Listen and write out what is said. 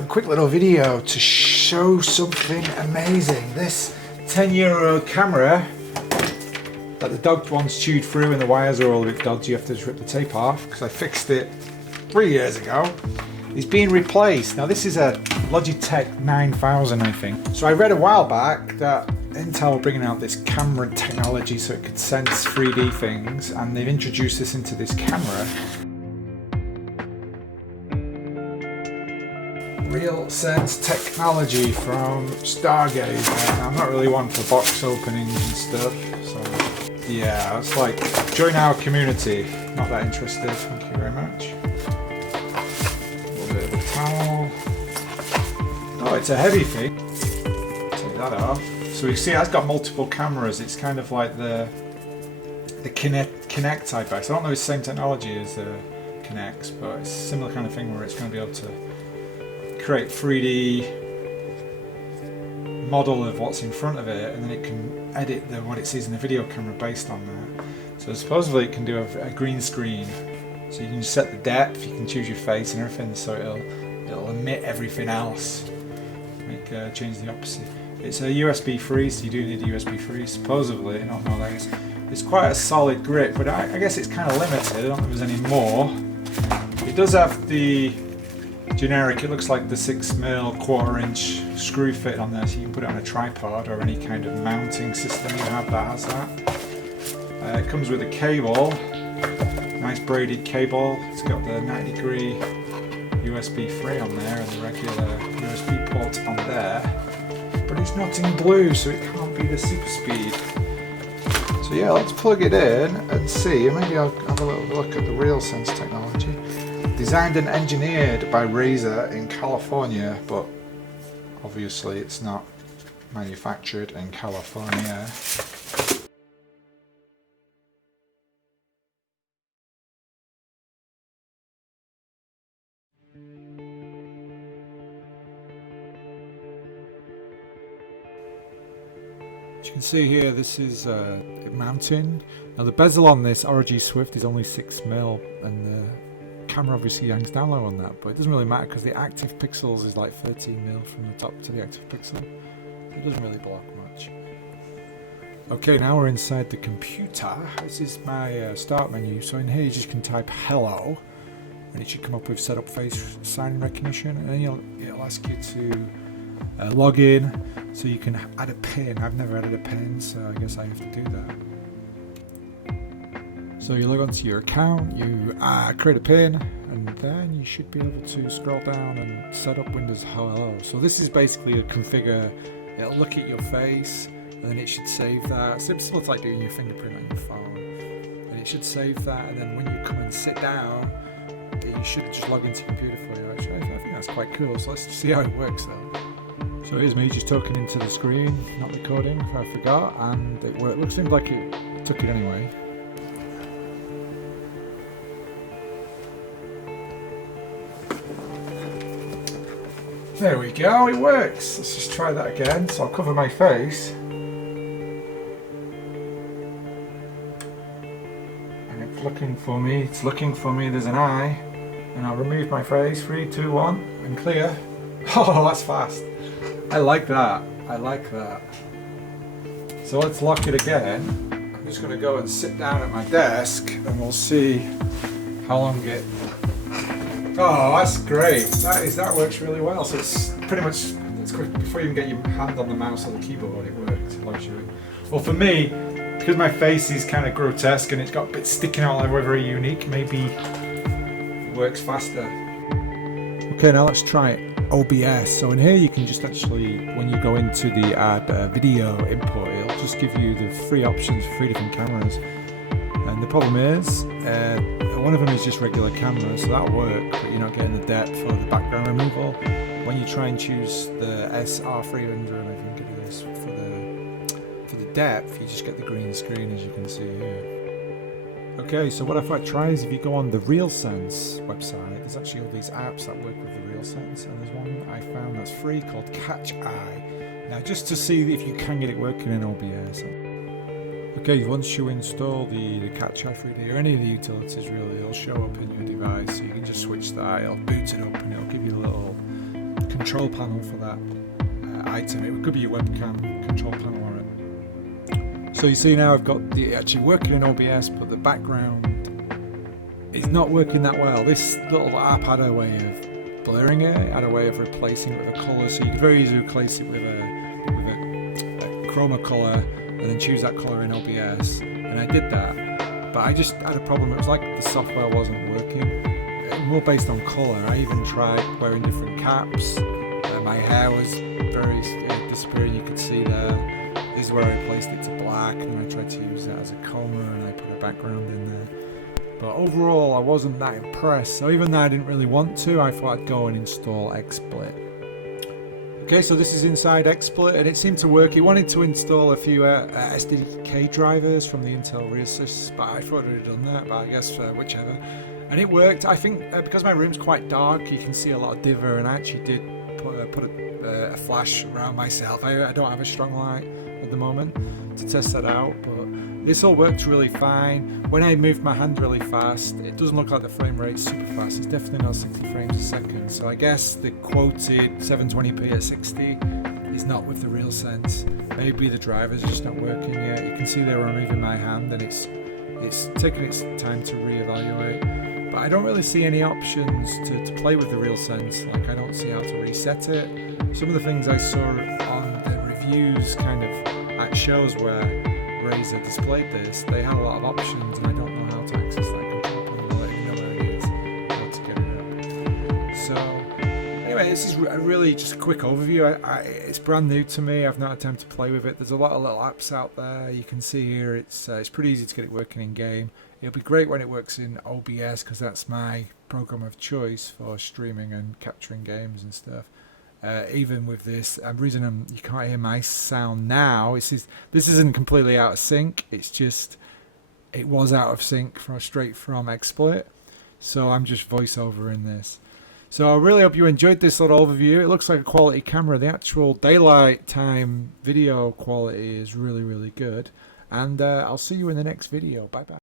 quick little video to show something amazing. This 10-year-old camera that the dog once chewed through and the wires are all a bit dodgy, you have to just rip the tape off because I fixed it 3 years ago. It's being replaced. Now this is a Logitech 9000, I think. So I read a while back that Intel were bringing out this camera technology so it could sense 3D things, and they've introduced this into this camera. Real Sense technology from Stargazer. Now, I'm not really one for box openings and stuff, so yeah, it's like join our community. Not that interested, thank you very much. A little bit of a towel. Oh, it's a heavy thing. Take that off. So you see, it's got multiple cameras. It's kind of like the Kinect type X. I don't know if it's the same technology as the Kinects, but it's a similar kind of thing where it's going to be able to create 3D model of what's in front of it, and then it can edit what it sees in the video camera based on that. So supposedly it can do a green screen, so you can set the depth, you can choose your face and everything, so it'll emit everything else, change the opposite. It's a USB free, so you do need a USB free supposedly. I don't know that it's quite a solid grip, but I guess it's kind of limited. I don't know if there's any more. It does have the generic, it looks like the 6mm 1/4 inch screw fit on there, so you can put it on a tripod or any kind of mounting system you have that has that. It comes with a cable, nice braided cable. It's got the 90-degree USB 3 on there and the regular USB port on there, but it's not in blue, so it can't be the super speed. So yeah, let's plug it in and see. Maybe I'll have a little look at the Real Sense technology. Designed and engineered by Razer in California, but obviously it's not manufactured in California. As you can see here, this is mounting. Now the bezel on this ROG Swift is only 6mm, and the camera obviously hangs down low on that, but it doesn't really matter because the active pixels is like 13mm from the top to the active pixel. It doesn't really block much. Okay, now we're inside the computer. This is my start menu. So in here you just can type hello, and it should come up with setup face sign recognition, and then it'll ask you to log in, so you can add a pin. I've never added a pin, so I guess I have to do that. So you log onto your account, you create a pin, and then you should be able to scroll down and set up Windows Hello. So this is basically a configure. It'll look at your face, and then it should save that. So it's like doing your fingerprint on your phone, and it should save that. And then when you come and sit down, you should just log into your computer for you. Actually, I think that's quite cool. So let's see how it works though. So here's me just talking into the screen, not recording if I forgot, and it worked. Looks like it took it anyway. There we go, it works. Let's just try that again. So I'll cover my face. And it's looking for me, there's an eye. And I'll remove my face, 3, 2, 1, and clear. Oh, that's fast. I like that. So let's lock it again. I'm just going to go and sit down at my desk and we'll see how long it... Oh, that's great. That works really well. So it's pretty much, it's quick, before you even get your hand on the mouse or the keyboard, it works. Well, for me, because my face is kind of grotesque and it's got bits sticking out, like very unique, maybe it works faster. Okay, now let's try it. OBS. So in here you can just actually, when you go into the add video import, it'll just give you the 3 options, 3 different cameras. And the problem is, one of them is just regular camera, so that'll work, but you're not getting the depth or the background removal. When you try and choose the SR300, I think it is, for the depth, you just get the green screen, as you can see here. Okay, so what I thought I'd try is if you go on the Real Sense website, there's actually all these apps that work with the Real Sense, and there's one I found that's free called Catch Eye. Now, just to see if you can get it working in OBS. Okay, once you install the Catch Eye 3D or any of the utilities really, it'll show up in your device, so you can just switch that, it'll boot it up and it'll give you a little control panel for that item. It could be a webcam control panel on it. So you see now I've got the actually working in OBS, but the background is not working that well. This little app had a way of blurring it, had a way of replacing it with a colour, so you could very easily replace it with a chroma colour and then choose that colour in OBS, and I did that, but I just had a problem. It was like the software wasn't working. More based on colour. I even tried wearing different caps. My hair was very disappearing, you could see there. This is where I replaced it to black, and I tried to use that as a coma, and I put a background in there. But overall I wasn't that impressed, so even though I didn't really want to, I thought I'd go and install XSplit. Okay, so this is inside XSplit, and it seemed to work. It wanted to install a few SDK drivers from the Intel Razet, but I thought I'd have done that, but I guess whichever. And it worked. I think because my room's quite dark, you can see a lot of diver, and I actually did put a flash around myself. I don't have a strong light at the moment to test that out, but this all worked really fine. When I moved my hand really fast, it doesn't look like the frame rate's super fast. It's definitely not 60 frames a second. So I guess the quoted 720p at 60 is not with the real sense. Maybe the drivers are just not working yet. You can see they were moving my hand, and it's taking its time to reevaluate. But I don't really see any options to play with the real sense. Like, I don't see how to reset it. Some of the things I saw on the reviews kind of at shows where Razer displayed this, they had a lot of options, and I don't know how to access that control panel. I'll let you know where it is, how to get it up. So anyway, this is really just a quick overview. It's brand new to me. I've not had time to play with it. There's a lot of little apps out there. You can see here it's pretty easy to get it working in game. It'll be great when it works in OBS, because that's my program of choice for streaming and capturing games and stuff. Even with this, the reason you can't hear my sound now, this isn't completely out of sync. It's just, it was out of sync straight from XSplit. So I'm just voiceover in this. So I really hope you enjoyed this little overview. It looks like a quality camera. The actual daylight time video quality is really, really good. And I'll see you in the next video. Bye bye.